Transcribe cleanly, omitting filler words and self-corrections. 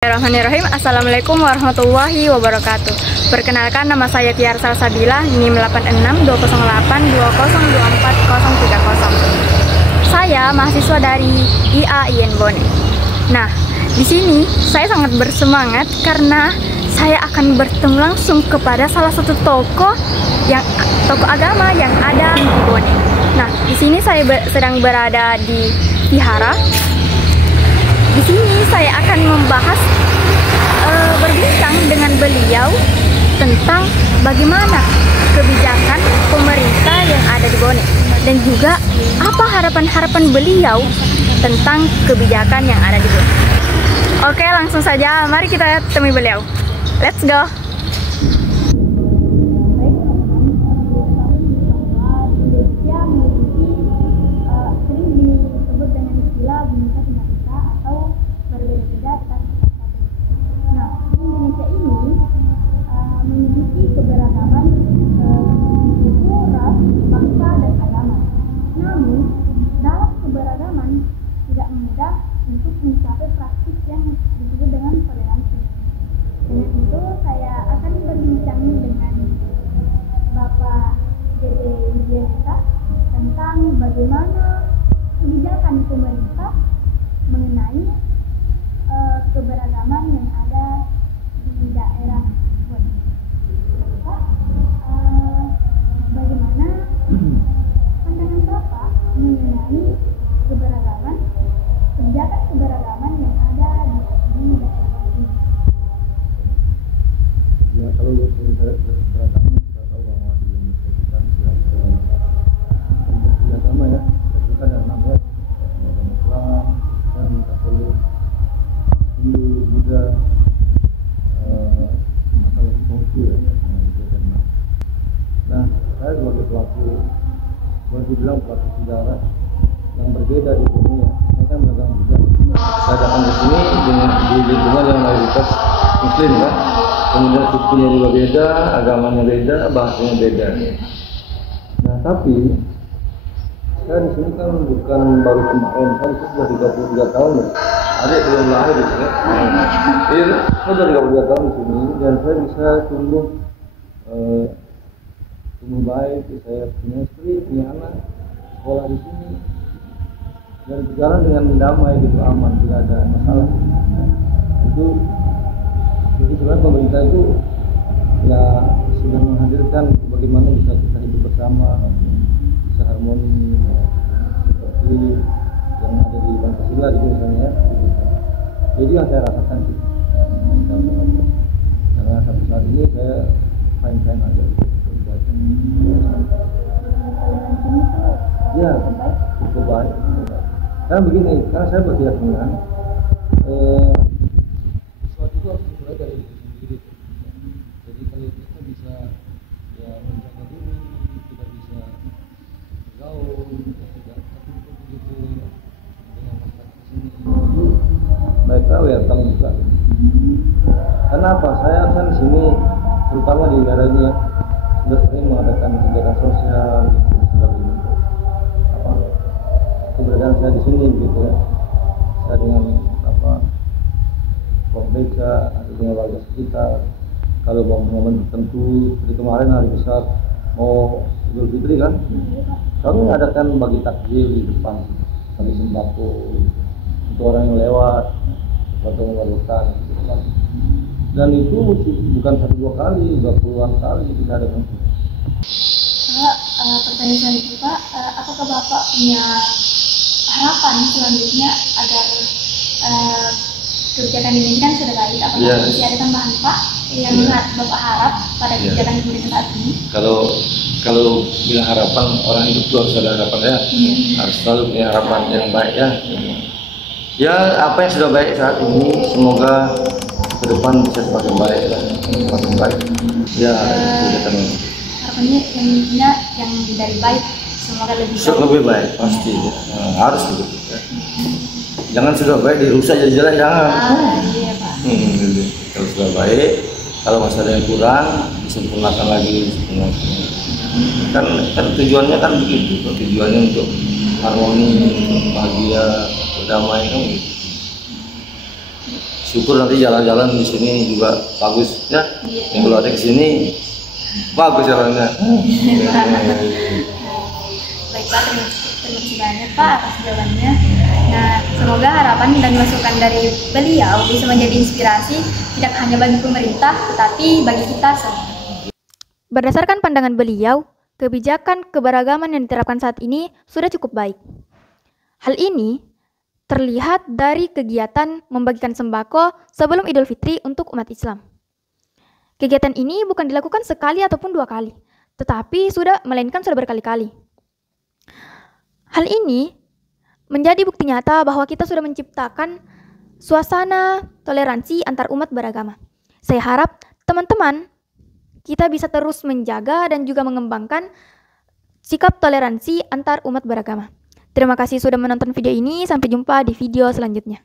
Bismillahirrahmanirrahim. Assalamualaikum warahmatullahi wabarakatuh. Perkenalkan, nama saya Tiar Salsabila, NIM 862008240030. Saya mahasiswa dari IAIN Bone. Nah, di sini saya sangat bersemangat karena saya akan bertemu langsung kepada salah satu tokoh agama yang ada di Bone. Nah, di sini saya sedang berada di Vihara. Di sini saya akan berbincang dengan beliau tentang bagaimana kebijakan pemerintah yang ada di Bone dan juga apa harapan-harapan beliau tentang kebijakan yang ada di Bone. Oke, langsung saja mari kita temui beliau. Let's go. Untuk mencapai praktik yang disebut dengan toleransi. Dengan itu saya akan berbincang dengan Bapak Dede Widianeta tentang bagaimana kebijakan pemerintah mengenai keberagaman yang ada di daerah Bone. Bapak, bagaimana pandangan Bapak mengenai kebijakan keberagaman yang ada di daerah ini? Ya, kalau keberagaman kita tahu bahwa di Indonesia kita beragama ya, kita ada 6 ya, agama Islam, dan Katolik, Hindu, Buddha, atau Konghucu ya, itu ada 6. Nah, saya sebagai pelaku, boleh dibilang pelaku sejarah yang berbeda di dunia. Saya beragama juga. Saya datang ke sini di lingkungan yang mayoritas Muslim kan. Kemudian sukunya juga beda, agamanya beda, bahasanya beda. Nah, tapi saya di sini kan bukan baru kemarin, saya sudah 33 tahun ya. Adik belum lahir gitu ya. Iya, saya sudah 33 tahun di sini dan saya bisa tumbuh baik. Saya punya istri, punya anak, sekolah di sini. Dan berjalan dengan damai gitu, aman, tidak ada masalah. Itu jadi sebenarnya pemerintah itu ya sudah menghadirkan bagaimana bisa kita hidup bersama, bisa harmoni seperti yang ada di Pancasila itu misalnya ya. Jadi yang saya rasakan sih, karena sampai saat ini saya fine aja. Ya, cukup baik. Karena begini, karena saya berkeyakinan sesuatu itu harus dimulai dari diri sendiri. Jadi kalau kita bisa ya menjaga diri, kita bisa bergaul, kita tidak tertutup begitu dengan masyarakat sini. Itu mereka welcome juga. Karena apa? Saya kan di sini, terutama di daerah ini ya, sudah sering mengadakan kegiatan sosial sebagainya. Keberadaan saya di sini gitu ya, saya dengan desa atau dengan warga sekitar, kalau momen tertentu seperti kemarin hari besar mau Idul Fitri kan, kami mengadakan bagi takjil di depan, bagi sembako untuk orang yang lewat atau memerlukan gitu kan. Dan itu bukan 1-2 kali, 20-an kali kita adakan. Pertanyaan selanjutnya Pak, apakah Bapak punya harapan selanjutnya agar kebijakan ini kan sudah baik, apakah masih ada tambahan Pak yang Bapak harap pada kebijakan pemerintah saat ini? Kalau bilang harapan, orang hidup itu harus ada harapan ya, harus selalu punya harapan yang baik ya. Ya, apa yang sudah baik saat ini semoga ke depan bisa semakin baik lah, semakin baik. Ya, harapannya yang dari baik. Semoga lebih baik pasti ya. Harus begitu ya. Jangan sudah baik dirusak jadi jalan, jangan. Iya Pak. Kalau sudah baik, kalau masih ada yang kurang disempurnakan lagi. Kan tujuannya kan begitu, tujuannya untuk harmoni, bahagia, berdamai kan gitu. syukur nanti jalan-jalan di sini juga bagus ya. Yang kalau ada ke sini bagus jalannya. Baik Pak, terima kasih banyak Pak atas jawabannya. Nah, semoga harapan dan masukan dari beliau bisa menjadi inspirasi tidak hanya bagi pemerintah, tetapi bagi kita semua. Berdasarkan pandangan beliau, kebijakan keberagaman yang diterapkan saat ini sudah cukup baik. Hal ini terlihat dari kegiatan membagikan sembako sebelum Idul Fitri untuk umat Islam. Kegiatan ini bukan dilakukan sekali ataupun 2 kali, tetapi melainkan sudah berkali-kali. Hal ini menjadi bukti nyata bahwa kita sudah menciptakan suasana toleransi antar umat beragama. Saya harap teman-teman kita bisa terus menjaga dan juga mengembangkan sikap toleransi antar umat beragama. Terima kasih sudah menonton video ini. Sampai jumpa di video selanjutnya.